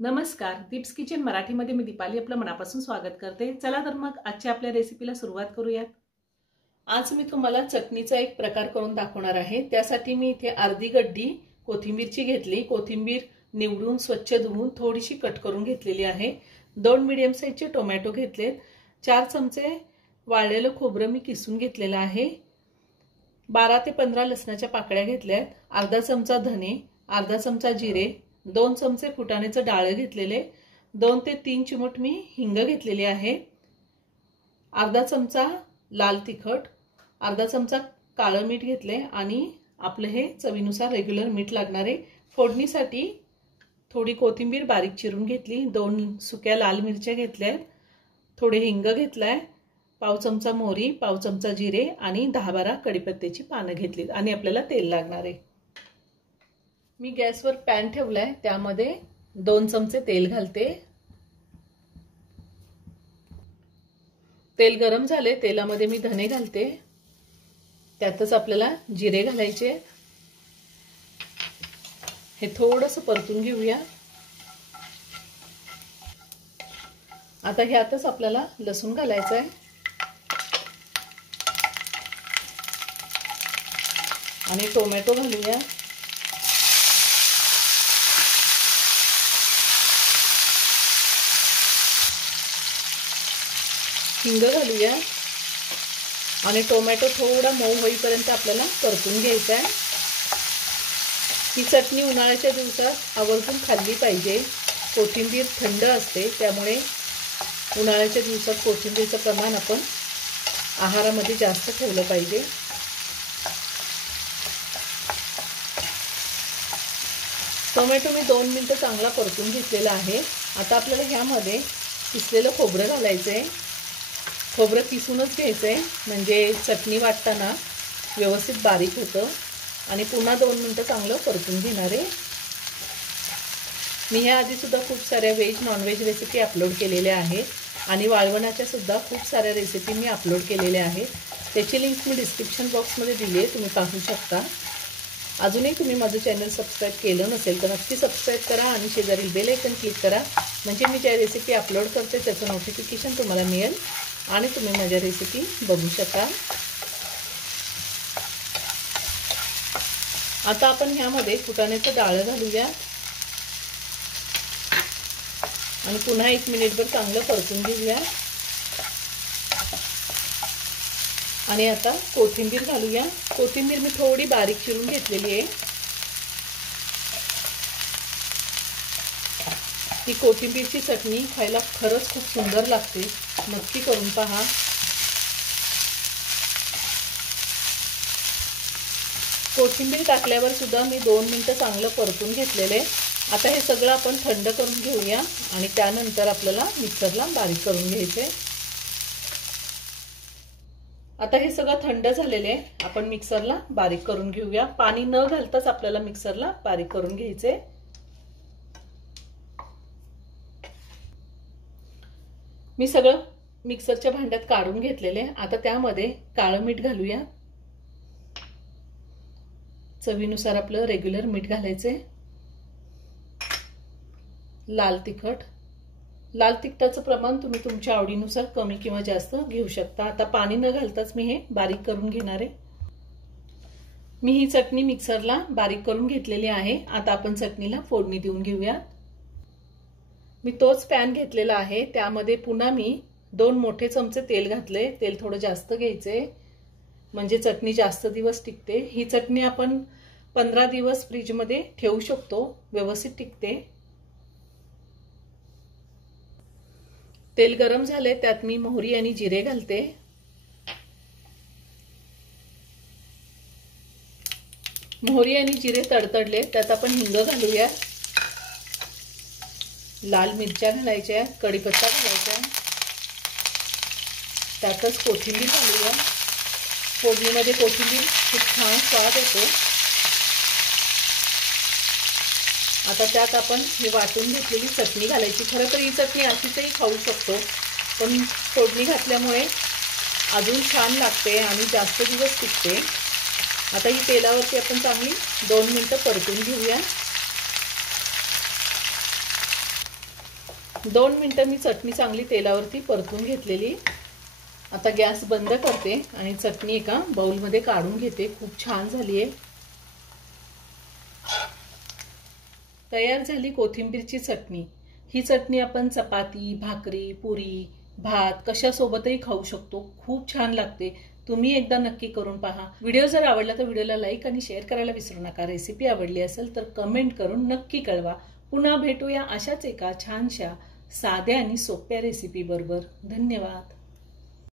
नमस्कार, दीप्स किचन मराठीमध्ये मी दीपाली आपलं मनापासून स्वागत करते। चला तर मग आजच्या आपल्या रेसिपीला सुरुवात करूयात। आज मी तुम्हाला चटणीचा एक प्रकार करून दाखवणार आहे। त्यासाठी मी इथे अर्धी गड्डी कोथिंबीरची घेतली। कोथिंबीर निवडून स्वच्छ धुवून थोडीशी कट करून घेतलेली आहे। 2 मीडियम साइजचे टोमॅटो घेतलेत। 4 चमचे वाळलेलं खोबरं मी किसून घेतलेलं आहे। 12 ते 15 लसणाच्या पाकळ्या घेतल्यात। अर्धा चमचा धने, अर्धा चमचा जिरे, 2 चमचे फुटाण्याचं डाळ घेतलेले, 2 ते 3 चिमूट मी हिंग घेतलेली आहे, अर्धा चमचा लाल तिखट, अर्धा चमचा काळं मीठ घेतले आणि आपलं हे चवीनुसार रेग्युलर मीठ लागणार आहे। फोडणीसाठी थोडी कोथिंबीर बारीक चिरून घेतली, 2 सुक्या लाल मिरच्या घेतल्या, थोडे हिंग घेतलाय, पाव चमचा मोहरी, पाव चमचा जिरे आणि 10-12 कढीपत्त्याची पानं घेतली आणि आपल्याला तेल लागणार आहे। मी गॅसवर पॅन ठेवलाय, त्यामध्ये 2 चमचे तेल घालते। तेल गरम झाले, तेलामध्ये मी धने घालते, त्यातच आपल्याला जिरे घालायचे। हे थोडंसं परतून घेऊया। आता ह्यातच आपल्याला लसूण घालायचं आहे आणि टोमॅटो घालूया। हिंग घालूया आणि टोमॅटो थोडा मऊ होईपर्यंत आपल्याला परतून घ्यायचा आहे। ही चटणी उन्हाळ्याच्या दिवसात आवर्जून खाल्ली पाहिजे। कोथिंबीर थंड असते, त्यामुळे उन्हाळ्याच्या दिवसात कोथिंबीरचं प्रमाण आपण आहारामध्ये जास्त ठेवलं पाहिजे। टोमॅटो मी 2 मिनिटं चांगला परतून घेतलेला आहे। आता आपल्याला ह्यामध्ये किसलेलं खोबरं घालायचं आहे। खोबरं किसूनच घ्यायचं आहे, म्हणजे चटणी वाटताना व्यवस्थित बारीक होतं आणि पुन्हा 2 मिनिटं चांगलं परतून घेणार आहे। मी ह्या आधी सुद्धा खूप साऱ्या व्हेज नॉनव्हेज रेसिपी अपलोड केलेल्या आहेत आणि वाळवणाच्या सुद्धा खूप साऱ्या रेसिपी मी अपलोड केलेल्या आहेत। त्याची लिंक मी डिस्क्रिप्शन बॉक्समध्ये दिली आहे, तुम्ही पाहू शकता। अजूनही तुम्ही माझं चॅनल सबस्क्राईब केलं नसेल तर नक्की सबस्क्राईब करा आणि शेजारील बेल आयकॉन क्लिक करा, म्हणजे मी ज्या रेसिपी अपलोड करते त्याचं नोटिफिकेशन तुम्हाला मिळेल आणि तुम्ही माझ्या रेसिपी बघू शकाल। आता आपण ह्यामध्ये फुटाण्याचं डाळ घालूया आणि पुन्हा 1 मिनिटभर चांगलं परतून घेऊया आणि आता कोथिंबीर घालूया। कोथिंबीर मी थोडी बारीक चिरून घेतलेली आहे। ही कोथिंबीरची चटणी खायला खरंच खूप सुंदर लागते, नक्की करून पहा। कोथिंबीर टाकल्यावर सुद्धा मी 2 मिनिटं चांगलं परतून घेतलेले। आता हे सगळं आपण थंड करून घेऊया आणि त्यानंतर आपल्याला मिक्सरला बारीक करून घ्यायचे। आता हे सगळं थंड झालेले आपण मिक्सरला बारीक करून घेऊया। पाणी न घालताच आपल्याला मिक्सरला बारीक करून घ्यायचे। मी सगळं मिक्सरच्या भांड्यात काढून घेतलेले। आता त्यामध्ये काळं मीठ घालूया, चवीनुसार आपलं रेग्युलर मीठ घालायचे, लाल तिखट, लाल तिखटाचं प्रमाण तुम्ही तुमच्या आवडीनुसार कमी किंवा जास्त घेऊ शकता। आता पाणी न घालताच मी हे बारीक करून घेणार आहे। मी ही चटणी मिक्सरला बारीक करून घेतलेली आहे। आता आपण चटणीला फोडणी देऊन घेऊया। मी तोच पॅन घेतलेला आहे, त्यामध्ये पुन्हा मी 2 मोठे चमचे तेल घातले। तेल थोडं जास्त घ्यायचे, म्हणजे चटणी जास्त दिवस टिकते। ही चटणी आपण 15 दिवस फ्रीजमध्ये ठेवू शकतो, व्यवस्थित टिकते। तेल गरम झाले, त्यात मी मोहरी आणि जिरे घालते। मोहरी आणि जिरे तडतडले, त्यात आपण हिंग घालूया, लाल मिरच्या घालायच्या, कढीपत्ता घालायचा, त्यातच कोथिंबीर घालूया। फोडणीमध्ये कोथिंबीर खूप छान स्वाद येतो। आता त्यात आपण हे वाटून घेतलेली चटणी घालायची। खरं तर ही चटणी अशीचही खाऊ शकतो, पण फोडणी घातल्यामुळे अजून छान लागते आणि जास्त दिवस टिकते। आता ही तेलावरती आपण चांगली 2 मिनिटं परतून घेऊया। 2 मिनिटं मी चटणी चांगली तेलावरती परतून घेतलेली। आता गॅस बंद करते आणि चटणी एका बाउलमध्ये काढून घेते। खूप छान झाली आहे। तयार झाली कोथिंबीरची चटणी। ही चटणी आपण चपाती, भाकरी, पुरी, भात कशासोबतही खाऊ शकतो। खूप छान लागते। तुम्ही एकदा नक्की करून पहा। व्हिडिओ जर आवडला तर व्हिडिओला लाईक आणि शेअर करायला विसरू नका। रेसिपी आवडली असेल तर कमेंट करून नक्की कळवा। पुन्हा भेटूया अशाच एका छानशा साध्या आणि सोप्या रेसिपी बरोबर। धन्यवाद।